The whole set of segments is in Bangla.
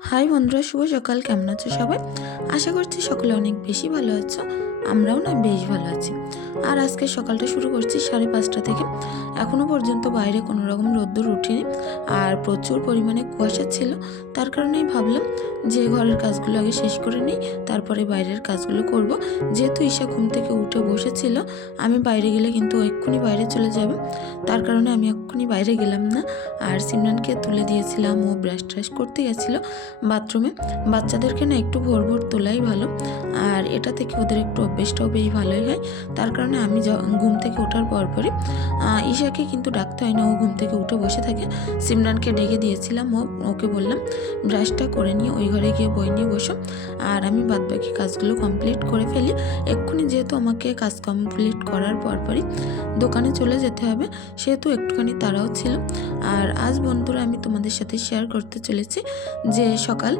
হাই বন্ধুরা শুভ সকাল। কেমন আছো সবাই? আশা করছি সকলে অনেক বেশি ভালো আছো। আমরাও না বেশ ভালো আছি। আর আজকে সকালটা শুরু করছি সাড়ে পাঁচটা থেকে। এখনও পর্যন্ত বাইরে কোনো রকম রোদ্দুর উঠেনি। আর প্রচুর পরিমাণে কুয়াশা ছিল। তার কারণেই ভাবলাম যে ঘরের কাজগুলো আগে শেষ করে নিই, তারপরে বাইরের কাজগুলো করব। যেহেতু ঈশা ঘুম থেকে উঠে বসেছিল, আমি বাইরে গেলে কিন্তু এক্ষুনি বাইরে চলে যাবে। তার কারণে আমি এক্ষুনি বাইরে গেলাম না। আর সিমরানকে তুলে দিয়েছিলাম, ও ব্রাশ ট্রাশ করতে গেছিল বাথরুমে। বাচ্চাদেরকে না একটু ভোর ভোর তোলাই ভালো। আর এটা থেকে ওদের একটু অভ্যেসটাও বেশ ভালোই হয়। তার কারণে আমি ঘুম থেকে ওঠার পরপরই ঈশাকে কিন্তু ডাকতে হয় না। ও ঘুম থেকে উঠে বসে থাকে। সিমরানকে ডেকে দিয়েছিলাম। ও, ওকে বললাম, ব্রাশটা করে নিয়ে ওই ঘরে গিয়ে বই নিয়ে বসো। আর আমি বাদবাকি কাজগুলো কমপ্লিট করে ফেলি। এক্ষুনি যেহেতু আমাকে কাজ কমপ্লিট করার পরপরই দোকানে চলে যেতে হবে, সেহেতু একটুখানি তারাও ছিল। আর আজ বন্ধুরা আমি তোমাদের সাথে শেয়ার করতে চলেছি যে সকাল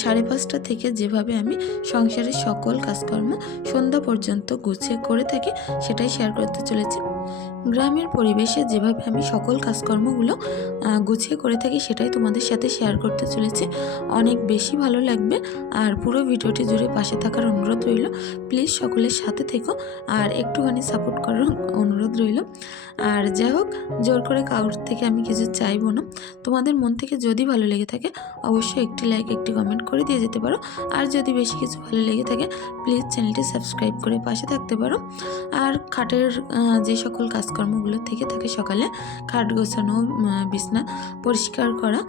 সাড়ে পাঁচটা থেকে যেভাবে আমি সংসারের সকল কাজকর্ম সন্ধ্যা পর্যন্ত গুছিয়ে করে থাকি, সেটাই শেয়ার করতে চলেছি। গ্রামের পরিবেশে যেভাবে আমি সকল কাজকর্মগুলো গুছিয়ে করে থাকি, সেটাই তোমাদের সাথে শেয়ার করতে চলেছি। অনেক বেশি ভালো লাগবে আর পুরো ভিডিওটি জুড়ে পাশে থাকার অনুরোধ রইল। প্লিজ সকলের সাথে থেকো আর একটুখানি সাপোর্ট করার অনুরোধ রইল। আর যাই হোক, জোর করে কাউর থেকে আমি কিছু চাইব না। তোমাদের মন থেকে যদি ভালো লেগে থাকে, অবশ্যই একটি লাইক একটি কমেন্ট করে দিয়ে যেতে পারো। আর যদি বেশি কিছু ভালো লেগে থাকে প্লিজ চ্যানেলটি সাবস্ক্রাইব করে পাশে থাকতে পারো। আর খাটের যে সকল কাজকর্মগুলো থেকে থাকে সকালে, খাট গোছানো বিছনা পরিষ্কার করা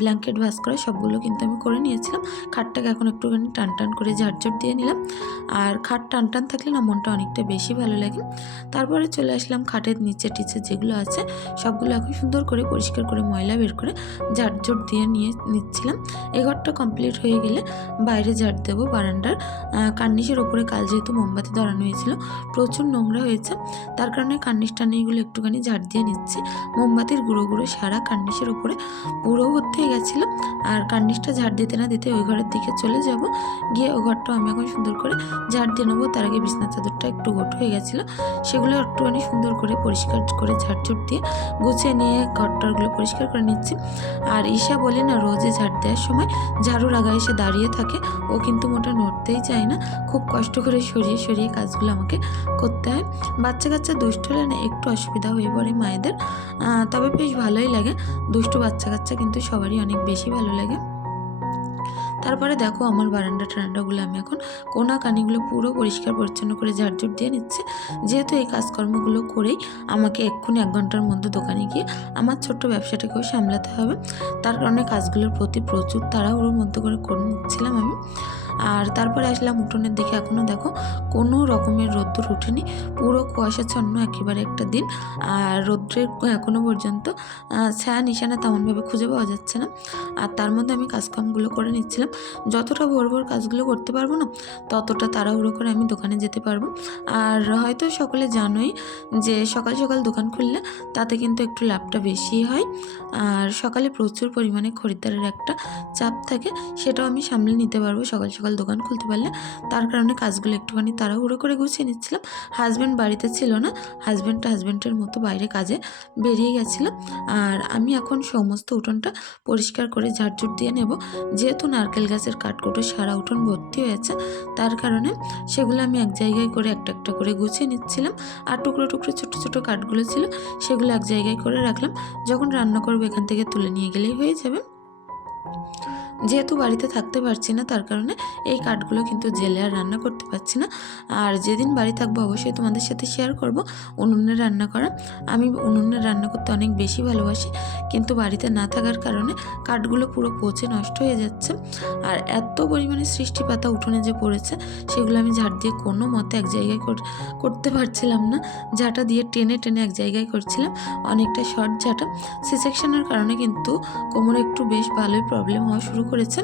ব্ল্যাঙ্কেট ভাস করা, সবগুলো কিন্তু আমি করে নিয়েছিলাম। খাটটাকে এখন একটুখানি টান টান করে ঝাড়ঝট দিয়ে নিলাম। আর খাট টান টান থাকলে না মনটা অনেকটা বেশি ভালো লাগে। তারপরে চলে আসলাম খাটের নিচে। টিচে যেগুলো আছে, সবগুলো এখন সুন্দর করে পরিষ্কার করে ময়লা বের করে ঝাড়ঝট দিয়ে নিয়ে নিচ্ছিলাম। এ ঘরটা কমপ্লিট হয়ে গেলে বাইরে ঝাড় দেবো বারান্দার। কার্নিশের ওপরে কাল যেহেতু মোমবাতি ধরানো হয়েছিল, প্রচুর নোংরা হয়েছে, তার কারণে কার্নিশ টার্নিশগুলো একটুখানি ঝাড় দিয়ে নিচ্ছি। মোমবাতির গুঁড়ো গুঁড়ো সারা কার্নিশের ওপরে পুরো ভর্তি হয়ে গেছিল। আর কার্নিশটা ঝাড় দিতে না দিতে ওই ঘরের দিকে চলে যাব। গিয়ে ওই ঘরটাও আমি এখন সুন্দর করে ঝাড় দিয়ে নেব। তার আগে বিছনা চাদরটা একটু গোট হয়ে গেছিল। সেগুলো একটুখানি সুন্দর করে পরিষ্কার করে ঝাড়ঝুট দিয়ে গুছিয়ে নিয়ে ঘরটারগুলো পরিষ্কার করে নিচ্ছি। আর ঈশা বলে না রোজে ঝাড় দেওয়ার সময় ঝাড়ুর আগায় এসে দাঁড়িয়ে থাকে। ও কিন্তু মোটা নড়তেই চায় না। খুব কষ্ট করে সরিয়ে সরিয়ে কাজগুলো আমাকে করতে হয়। বাচ্চা কাচ্চা দুষ্ট হলে না একটু অসুবিধা হয়ে পড়ে মায়েদের। তবে বেশ ভালোই লাগে। দুষ্টু বাচ্চা কাচ্চা কিন্তু সবারই অনেক বেশি ভালো লাগে। তারপরে দেখো আমার বারান্দা টারান্ডাগুলো আমি এখন কোনা কানিগুলো পুরো পরিষ্কার পরিচ্ছন্ন করে ঝাড়ঝুট দিয়ে নিচ্ছে। যেহেতু এই কাজকর্মগুলো করেই আমাকে এক্ষুনি এক ঘণ্টার মধ্যে দোকানে গিয়ে আমার ছোট্ট ব্যবসাটাকেও সামলাতে হবে। তার কারণে কাজগুলোর প্রতি প্রচুর তাড়াহুড়োর মধ্যে করে করে নিচ্ছিলাম আমি। আর তারপরে আসলাম উঠোনের দিকে। এখনও দেখো, কোনো রকমের রোদ্দুর উঠেনি। পুরো কুয়াশাচ্ছন্ন একেবারে একটা দিন। আর রৌদ্রের এখনও পর্যন্ত ছায়া, নিশানা তেমনভাবে খুঁজে পাওয়া যাচ্ছে না। আর তার মধ্যে আমি কাজকামগুলো করে নিচ্ছিলাম। যতটা ভোর ভোর কাজগুলো করতে পারব না, ততটা তাড়াহুড়ো করে আমি দোকানে যেতে পারব। আর হয়তো সকলে জানোই যে সকাল সকাল দোকান খুললে তাতে কিন্তু একটু লাভটা বেশি হয়। আর সকালে প্রচুর পরিমাণে খরিদ্দারের একটা চাপ থাকে, সেটাও আমি সামলে নিতে পারব সকাল সকাল দোকান খুলতে পারলে তার কারণে কাজগুলো একটুখানি তাড়াহুড়ো করে গুছিয়ে নিচ্ছিলাম। হাজব্যান্ড বাড়িতে ছিল না হাজব্যান্ডটা হাজব্যান্ডের মতো বাইরে কাজে বেরিয়ে গেছিল। আর আমি এখন সমস্ত উঠোনটা পরিষ্কার করে ঝাড়ঝুট দিয়ে নেব। যেহেতু নারকেল গাছের কাঠকুটো সারা উঠোন ভর্তি হয়েছে, তার কারণে সেগুলো আমি এক জায়গায় করে একটা একটা করে গুছিয়ে নিচ্ছিলাম। আর টুকরো টুকরো ছোটো ছোটো কাঠগুলো ছিল, সেগুলো এক জায়গায় করে রাখলাম। যখন রান্না করব এখান থেকে তুলে নিয়ে গেলেই হয়ে যাবে। যেহেতু বাড়িতে থাকতে পারছি না, তার কারণে এই কাঠগুলো কিন্তু জেলে আর রান্না করতে পারছি না। আর যেদিন বাড়ি থাকব অবশ্যই তোমাদের সাথে শেয়ার করব উনুনে রান্না করা। আমি উনুনে রান্না করতে অনেক বেশি ভালোবাসি, কিন্তু বাড়িতে না থাকার কারণে কাঠগুলো পুরো পচে নষ্ট হয়ে যাচ্ছে। আর এত পরিমাণে সৃষ্টি পাতা উঠোনে যে পড়েছে, সেগুলো আমি ঝাড় দিয়ে কোনো মতে এক জায়গায় কর- করতে পারছিলাম না। ঝাঁটা দিয়ে টেনে টেনে এক জায়গায় করছিলাম, অনেকটা শর্ট ঝাঁটা। সি সেকশনের কারণে কিন্তু কোমরে একটু বেশ ভালোই প্রবলেম হওয়া শুরু করেছে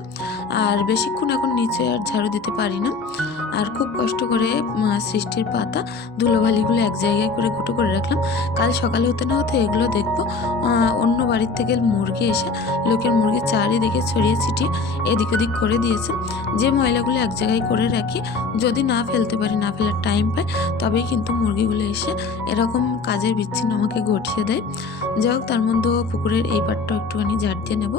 আর বেশিক্ষণ এখন নিচে আর ঝাড়ু দিতে পারি না। আর খুব কষ্ট করে সৃষ্টির পাতা, ধুলোবালিগুলো এক জায়গায় করে গুটো করে রাখলাম। কাল সকালে হতে না হতে এগুলো দেখব। অন্য বাড়ির থেকে মুরগি এসে, লোকের মুরগি চারিদিকে ছড়িয়ে ছিটিয়ে এদিক ওদিক করে দিয়েছে। যে ময়লাগুলো এক জায়গায় করে রাখি, যদি না ফেলতে পারি, না ফেলার টাইম পাই, তবেই কিন্তু মুরগিগুলো এসে এরকম কাজের বিচ্ছিন্ন আমাকে ঘটিয়ে দেয়। যাই হোক, তার মধ্যেও পুকুরের এই পাটটাও একটুখানি ঝাড় দিয়ে নেব।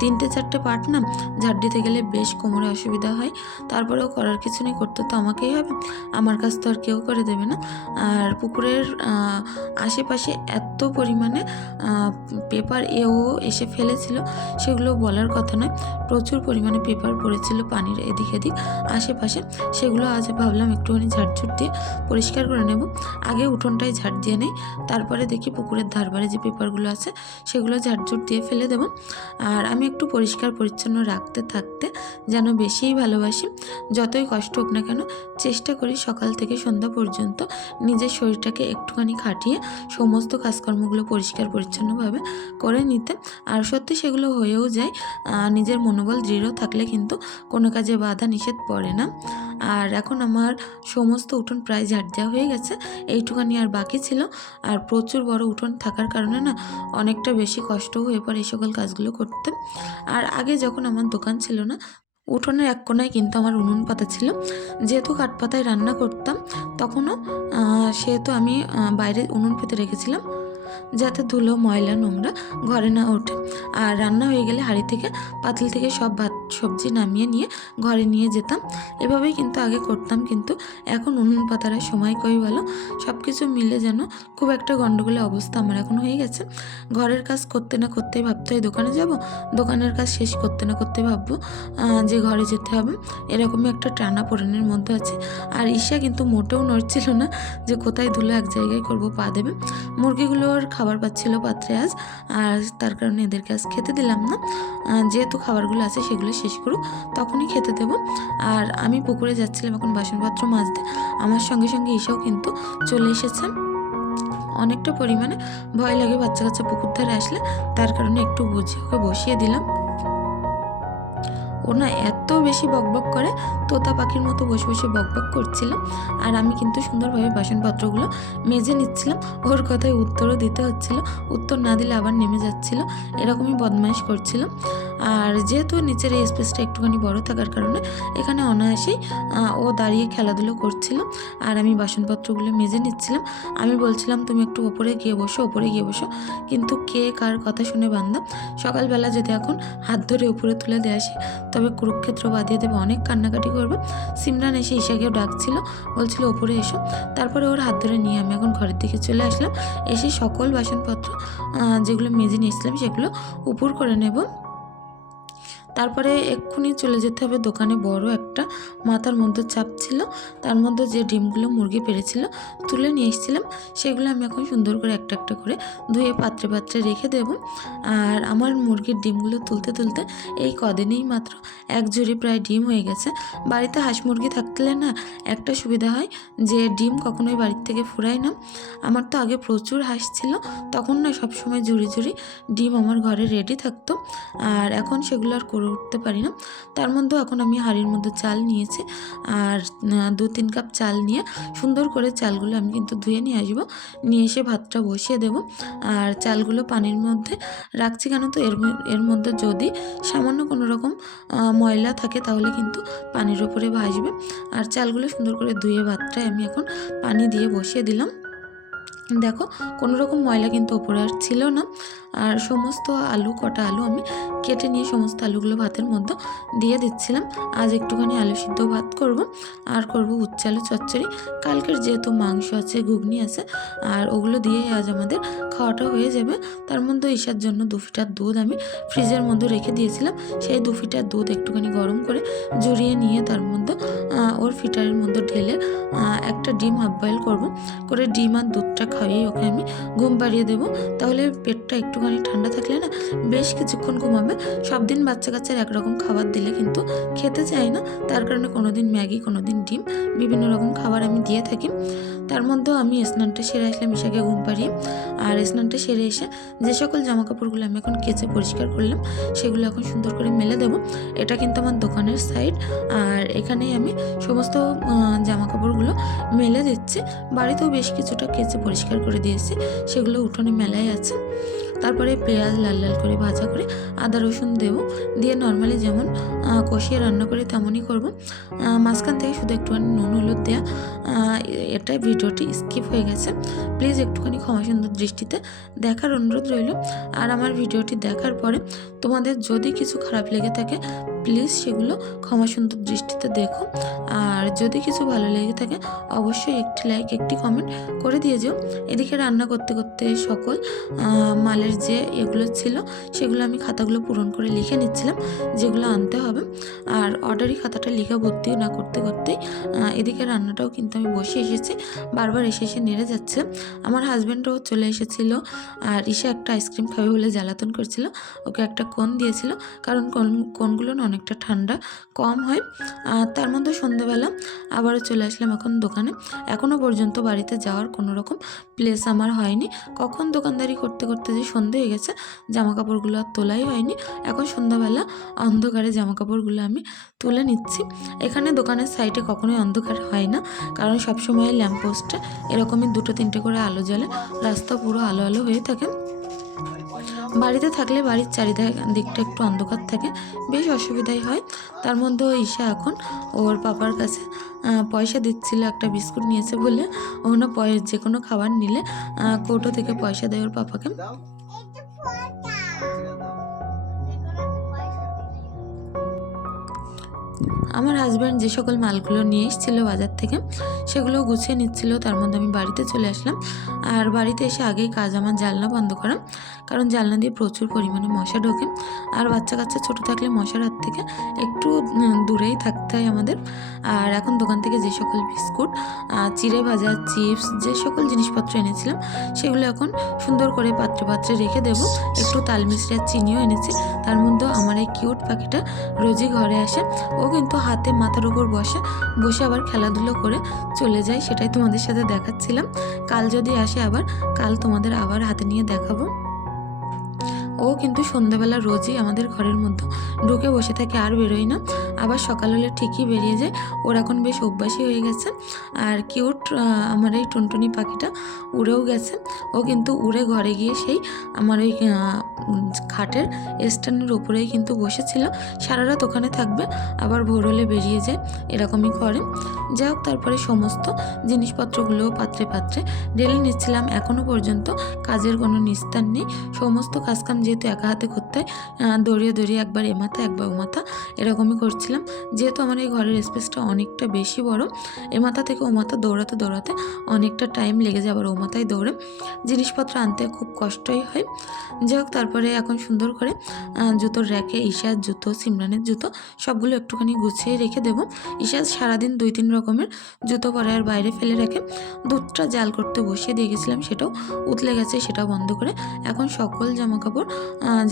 তিনটে চারটে পাট না ঝাড় দিতে গেলে বেশ কোমরে অসুবিধা হয়, তারপরেও করার কিছু নেই, করতে তো আমাকেই হবে। আমার কাছ তো আর কেউ করে দেবে না। আর পুকুরের আশেপাশে এত পরিমাণে পেপার এও এসে ফেলেছিল, সেগুলো বলার কথা নয়। প্রচুর পরিমাণে পেপার পড়েছিল পানির এদিক এদিক আশেপাশে। সেগুলো আজ ভাবলাম একটুখানি ঝাড়ঝুট দিয়ে পরিষ্কার করে নেব। আগে উঠোনটায় ঝাড় দিয়ে নেই, তারপরে দেখি পুকুরের ধারবারে যে পেপারগুলো আছে, সেগুলো ঝাড়ঝুট দিয়ে ফেলে দেবো। আর আমি একটু পরিষ্কার পরিচ্ছন্ন রাখতে থাকতে যেন বেশিই ভালোবাসি। যতই কষ্ট হোক না কেন, চেষ্টা করি সকাল থেকে সন্ধ্যা পর্যন্ত নিজের শরীরটাকে একটুখানি খাটিয়ে সমস্ত কাজকর্মগুলো পরিষ্কার পরিচ্ছন্নভাবে করে নিতে। আর সত্যি সেগুলো হয়েও যায় নিজের মনোবল দৃঢ় থাকলে কিন্তু কোনো কাজে বাধা নিষেধ পড়ে না। আর এখন আমার সমস্ত উঠোন প্রায় ঝাড় দেওয়া হয়ে গেছে, এইটুখানি আর বাকি ছিল। আর প্রচুর বড় উঠোন থাকার কারণে না অনেকটা বেশি কষ্ট হয়ে পড়ে এই সকল কাজগুলো করতে। আর আগে যখন আমার দোকান ছিল না, উঠোনের এক কোনায় কিন্তু আমার উনুন পাতা ছিল। যেহেতু কাঠপাতায় রান্না করতাম, তখনও সেহেতু আমি বাইরে উনুন পেতে রেখেছিলাম। যাতে ধুলো, ময়লা, নোংরা ঘরে না ওঠে। আর রান্না হয়ে গেলে হাঁড়ি থেকে, পাতিল থেকে সব ভাত, সবজি নামিয়ে নিয়ে ঘরে নিয়ে যেতাম। এভাবেই কিন্তু আগে করতাম, কিন্তু এখন উনুন পাতার সময় কই বলো? সব কিছু মিলে যেন খুব একটা গণ্ডগোলের অবস্থা আমার এখন হয়ে গেছে। ঘরের কাজ করতে না করতেই ভাবতে হয় দোকানে যাব? দোকানের কাজ শেষ করতে না করতে ভাববো? যে ঘরে যেতে হবে? এরকমই একটা টানা পোড়েনের মধ্যে আছে। আর ঈশা কিন্তু মোটেও নড়ছিল না যে কোথায় ধুলো এক জায়গায় করব, পা দেবে। মুরগিগুলোর খাবার পাচ্ছিল পাত্রে আজ, আর তার কারণে এদেরকে আজ খেতে দিলাম না। যেহেতু খাবারগুলো আছে সেগুলো শেষ করুক, তখনই খেতে দেব। আর আমি পুকুরে যাচ্ছিলাম এখন বাসনপত্র মাজতে। আমার সঙ্গে সঙ্গে ঈশাও কিন্তু চলে এসেছে। অনেকটা পরিমাণে ভয় লাগে বাচ্চা কাচ্চা পুকুর ধারে আসলে, তার কারণে একটু বুঝিয়ে ওকে বসিয়ে দিলাম। ও না এত বেশি বকবক করে, তোতা পাখির মতো বসে বসে বকবক করছিল। আর আমি কিন্তু সুন্দরভাবে বাসনপত্রগুলো মেজে নিচ্ছিলাম। ওর কথায় উত্তরও দিতে হচ্ছিল। উত্তর না দিলে আবার নেমে যাচ্ছিল। এরকমই বদমাইশ করছিল। আর যেহেতু নিচের এই স্পেসটা একটুখানি বড় থাকার কারণে, এখানে অনায়াসেই ও দাঁড়িয়ে খেলাধুলো করছিল। আর আমি বাসনপত্রগুলো মেজে নিচ্ছিলাম। আমি বলছিলাম, তুমি একটু ওপরে গিয়ে বসো, ওপরে গিয়ে বসো। কিন্তু কে কার কথা শুনে বান্দা? সকালবেলা যদি এখন হাত ধরে উপরে তুলে দেয় আসে তবে কুরুক্ষেত্র বাদিয়ে দেবে, অনেক কান্নাকাটি করবে। সিমরান এসে ঈশাকেও ডাকছিল, বলছিল, ওপরে এসো। তারপরে ওর হাত ধরে নিয়ে আমি এখন ঘরের দিকে চলে আসলাম। এসে সকল বাসনপত্র যেগুলো মেজে নিয়েছিলাম সেগুলো উপর করে নেব। তারপরে এক্ষুনি চলে যেতে হবে দোকানে। বড় একটা মাথার মধ্যে চাপ ছিল। তার মধ্যে যে ডিমগুলো মুরগি পেরেছিল তুলে নিয়ে এসেছিলাম। সেগুলো আমি এখন সুন্দর করে একটা একটা করে ধুয়ে পাত্রে পাত্রে রেখে দেব। আর আমার মুরগির ডিমগুলো তুলতে তুলতে এই কদিনেই মাত্র এক জুড়ি প্রায় ডিম হয়ে গেছে। বাড়িতে হাঁস মুরগি থাকলে না একটা সুবিধা হয় যে ডিম কখনোই বাড়ির থেকে ফুরাই না। আমার তো আগে প্রচুর হাঁস ছিল, তখন না সবসময় ঝুড়ি ঝুড়ি ডিম আমার ঘরে রেডি থাকতো। আর এখন সেগুলো আর করে উঠতে পারি না। তার মধ্যেও এখন আমি হাঁড়ির মধ্যে চাল নিয়েছি আর দু তিন কাপ চাল নিয়ে সুন্দর করে চালগুলো আমি কিন্তু ধুয়ে নিয়ে আসব। নিয়ে এসে ভাতটা বসিয়ে দেব। আর চালগুলো পানির মধ্যে রাখছি কেন তো? এর এর মধ্যে যদি সামান্য কোনো রকম ময়লা থাকে তাহলে কিন্তু পানির ওপরে ভাসবে। আর চালগুলো সুন্দর করে ধুয়ে ভাতটায় আমি এখন পানি দিয়ে বসিয়ে দিলাম। দেখো কোনো রকম ময়লা কিন্তু ওপরে আর ছিল না। আর সমস্ত আলু, কটা আলু আমি কেটে নিয়ে সমস্ত আলুগুলো ভাতের মধ্যে দিয়ে দিচ্ছিলাম। আজ একটুখানি আলু সিদ্ধ ভাত করব, আর করব উচ্ছে আলু চচ্চড়ি। কালকের যেহেতু মাংস আছে, ঘুগনি আছে, আর ওগুলো দিয়েই আজ আমাদের খাওয়াটা হয়ে যাবে। তার মধ্যে ঈশার জন্য দু ফিটার দুধ আমি ফ্রিজের মধ্যে রেখে দিয়েছিলাম। সেই দু ফিটার দুধ একটুখানি গরম করে জড়িয়ে নিয়ে তার মধ্যে ওর ফিটারের মধ্যে ঢেলে একটা ডিম হাফ বয়েল করব। করে ডিম আর দুধটা খাইয়ে ওকে আমি ঘুম পাড়িয়ে দেবো। তাহলে পেটটা একটুখানি ঠান্ডা থাকলে না বেশ কিছুক্ষণ ঘুমাবে। সব দিন বাচ্চা কাচ্চার একরকম খাবার দিলে কিন্তু খেতে চায় না। তার কারণে কোনো দিন ম্যাগি কোনো দিন ডিম, বিভিন্ন রকম খাবার আমি দিয়ে থাকি। তার মধ্যেও আমি স্নানটা সেরে আসলাম ঈশাকে ঘুম পাড়িয়ে আর স্নানটা সেরে এসে যে সকল জামা কাপড়গুলো আমি এখন কেচে পরিষ্কার করলাম, সেগুলো এখন সুন্দর করে মেলে দেবো। এটা কিন্তু আমার দোকানের সাইড আর এখানেই আমি সমস্ত জামা কাপড়গুলো মেলে দিচ্ছি। বাড়িতেও বেশ কিছুটা কেচে পরিষ্কার করে দিয়েছি। সেগুলো উঠোনে মেলাই আছে। তারপরে পেঁয়াজ লাল লাল করে ভাজা করে আদা, রসুন, দেবো দিয়ে নর্মালি যেমন কষিয়ে রান্না করি তেমনই করব। মাঝখান থেকে শুধু একটুখানি নুন, হলুদ দেওয়া এটা ভিডিওটি স্কিপ হয়ে গেছে। প্লিজ একটুখানি ক্ষমা সুন্দর দৃষ্টিতে দেখার অনুরোধ রইল। আর আমার ভিডিওটি দেখার পরে তোমাদের যদি কিছু খারাপ লেগে থাকে প্লিজ সেগুলো ক্ষমা সুন্দর দৃষ্টিতে দেখো। আর যদি কিছু ভালো লেগে থাকে, অবশ্যই একটি লাইক একটি কমেন্ট করে দিয়ে যেও। এদিকে রান্না করতে করতে সকল মালের যে এগুলো ছিল, সেগুলো আমি খাতাগুলো পূরণ করে লিখে নিচ্ছিলাম, যেগুলো আনতে হবে। আর অর্ডারি খাতাটা লিখে ভর্তি না করতে করতেই এদিকে রান্নাটাও কিন্তু আমি বসে এসেছি, বারবার এসে এসে নেড়ে যাচ্ছে। আমার হাজব্যান্ডও চলে এসেছিল, আর ঈশা একটা আইসক্রিম খাবে বলে জ্বালাতন করছিল, ওকে একটা কোন দিয়েছিল, কারণ কোন কোনগুলো না অনেকটা ঠান্ডা, কম হয়। আর তার মধ্যে সন্ধ্যেবেলা আবারও চলে আসলাম এখন দোকানে। এখনও পর্যন্ত বাড়িতে যাওয়ার কোনো রকম প্লেস আমার হয়নি। কখন দোকানদারি করতে করতে যে সন্ধে হয়ে গেছে জামা কাপড়গুলো আর তোলাই হয়নি। এখন সন্ধ্যাবেলা অন্ধকারে জামা কাপড়গুলো আমি তুলে নিচ্ছি। এখানে দোকানের সাইডে কখনোই অন্ধকার হয় না, কারণ সবসময় ল্যাম্পপোস্টে এরকমই দুটো তিনটে করে আলো জ্বলে। রাস্তা পুরো আলো আলো হয়ে থাকে। বাড়িতে থাকলে বাড়ির চারিদিক দিকটা একটু অন্ধকার থাকে, বেশ অসুবিধাই হয়। তার মধ্যেও ঈশা এখন ওর পাপার কাছে পয়সা দিচ্ছিল, একটা বিস্কুট নিয়েছে বলে। ওখানে পয় যে কোনো খাবার নিলে কৌটো থেকে পয়সা দেয় ওর পাপাকে। আমার হাজব্যান্ড যে সকল মালগুলো নিয়ে এসেছিল বাজার থেকে, সেগুলো গুছিয়ে নিচ্ছিল। তার মধ্যে আমি বাড়িতে চলে আসলাম। আর বাড়িতে এসে আগেই কাজ আমার জানলা বন্ধ করা। কারণ জানলা দিয়ে প্রচুর পরিমাণে মশা ঢোকে। আর বাচ্চা কাচ্চা ছোটো থাকলে মশার হাত থেকে একটু দূরেই থাকতে হয় আমাদের। আর এখন দোকান থেকে যে সকল বিস্কুট চিড়ে ভাজা, চিপস, যে সকল জিনিসপত্র এনেছিলাম, সেগুলো এখন সুন্দর করে পাত্রে পাত্রে রেখে দেবো। একটু তাল মিশ্রি আর চিনিও এনেছি। তার মধ্যেও আমার এই কিউট পাখিটা রোজই ঘরে আসে। ও কিন্তু হাতে মাথার উপর বসে বসে আবার খেলাধুলো করে চলে যায়, সেটাই তোমাদের সাথে দেখাচ্ছিলাম। কাল যদি আসে আবার, কাল তোমাদের আবার হাতে নিয়ে দেখাবো। ও কিন্তু সন্ধ্যাবেলা রোজই আমাদের ঘরের মধ্যে ঢুকে বসে থাকে, আর বেরোয় না। আবার সকাল হলে ঠিকই বেরিয়ে যায়। ওর এখন বেশ অভ্যাসী হয়ে গেছে। আর কিউট আমার এই টুনটুনি পাখিটা উড়েও গেছে। ও কিন্তু উড়ে ঘরে গিয়ে সেই আমার ওই খাটের স্ট্যান্ডের ওপরেই কিন্তু বসেছিল। সারা রাত ওখানে থাকবে, আবার ভোর হলে বেরিয়ে যায়, এরকমই করে। যাই হোক, তারপরে সমস্ত জিনিসপত্রগুলো পাত্রে পাত্রে ঢেলে নিচ্ছিলাম। এখনও পর্যন্ত কাজের কোনো নিস্তার নেই। সমস্ত কাজকাম যেহেতু একা হাতে করতে দৌড়িয়ে দৌড়িয়ে একবার এ মাথা, একবার ও মাথা, এরকমই করছিলাম। যেহেতু আমার এই ঘরের স্পেসটা অনেকটা বেশি বড় এ মাথা থেকে ও মাথা দৌড়াতে দৌড়াতে অনেকটা টাইম লেগে যায় আবার ও মাথায় দৌড়ে। জিনিসপত্র আনতে খুব কষ্টই হয়। যাই হোক, তারপরে এখন সুন্দর করে জুতোর র্যাকে ঈশার জুতো, সিমরানের জুতো, সবগুলো একটুখানি গুছিয়ে রেখে দেবো। ঈশা সারাদিন দুই তিন রকমের জুতো পরে আর বাইরে ফেলে রেখে দুধটা জাল করতে বসিয়ে দিয়ে গেছিলাম, সেটাও উতলে গেছে, সেটাও বন্ধ করে। এখন সকল জামা কাপড়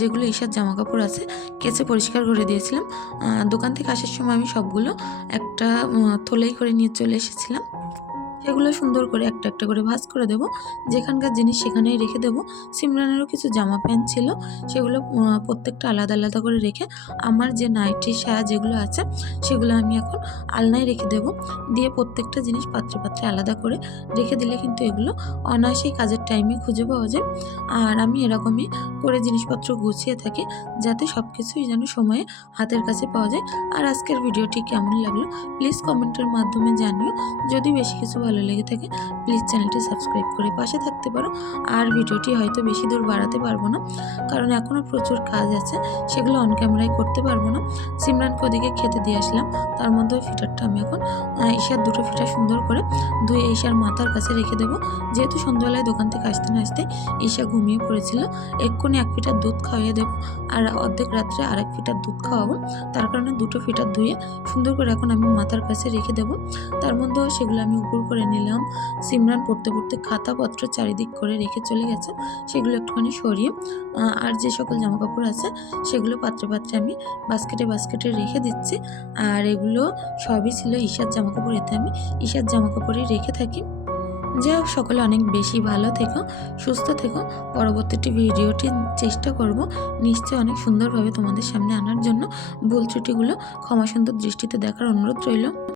যেগুলো ঈশার জামা কাপড় আছে, কেচে পরিষ্কার করে দিয়েছিলাম। দোকান থেকে আসার সময় আমি সবগুলো একটা থলেই করে নিয়ে চলে এসেছিলাম। সেগুলো সুন্দর করে একটা একটা করে ভাঁজ করে দেবো। যেখানকার জিনিস সেখানেই রেখে দেবো। সিমরানেরও কিছু জামা প্যান্ট ছিল, সেগুলো প্রত্যেকটা আলাদা আলাদা করে রেখে আমার যে নাইটি সায়া যেগুলো আছে, সেগুলো আমি এখন আলনায় রেখে দেবো। দিয়ে প্রত্যেকটা জিনিস পাত্রে পাত্রে আলাদা করে রেখে দিলে কিন্তু এগুলো অনায়াসেই কাজের টাইমে খুঁজে পাওয়া যায়। আর আমি এরকমই করে জিনিসপত্র গুছিয়ে থাকি, যাতে সব কিছুই যেন সময়ে হাতের কাছে পাওয়া যায়। আর আজকের ভিডিওটি কেমন লাগল প্লিজ কমেন্টের মাধ্যমে জানিও। যদি বেশি কিছু ভালো লেগে থাকে প্লিজ চ্যানেলটি সাবস্ক্রাইব করে পাশে থাকতে পারো। আর ভিডিওটি হয়তো বেশি দূর বাড়াতে পারব না, কারণ এখনও প্রচুর কাজ আছে, সেগুলো অন ক্যামেরায় করতে পারব না। সিমরানকে ওদিকে খেতে দিয়ে আসলাম, তার মধ্যে ফিটারটা আমি এখন ঈশার দুটো ফিটার সুন্দর করে ধুয়ে ঈশার মাথার কাছে রেখে দেবো। যেহেতু সন্ধ্যাবেলায় দোকান থেকে আসতে না আসতে ঈশা ঘুমিয়ে পড়েছিল, এক্ষুনি এক ফিটার দুধ খাইয়ে দেবো। আর অর্ধেক রাত্রে আরেক ফিটার দুধ খাওয়াবো, তার কারণে দুটো ফিটার ধুয়ে সুন্দর করে এখন আমি মাথার কাছে রেখে দেবো। তার মধ্যেও সেগুলো আমি উপর করে নিলাম। সিমরান পড়তে পড়তে খাতাপত্র চারিদিক করে রেখে চলে গেছে। সেগুলো একটুখানি সরিয়ে আর যে সকল জামা কাপড় আছে, সেগুলো পাত্রে পাত্রে আমি বাস্কেটে বাস্কেটে রেখে দিচ্ছি। আর এগুলো সবই ছিল ঈশার জামা কাপড় এতে আমি ঈশার জামা কাপড়ই রেখে থাকি। যাই হোক, সকলে অনেক বেশি ভালো থেকো, সুস্থ থেকো। পরবর্তীটি ভিডিওটি চেষ্টা করব নিশ্চয়ই অনেক সুন্দরভাবে তোমাদের সামনে আনার জন্য। ভুল ত্রুটিগুলো ক্ষমা সুন্দর দৃষ্টিতে দেখার অনুরোধ রইল।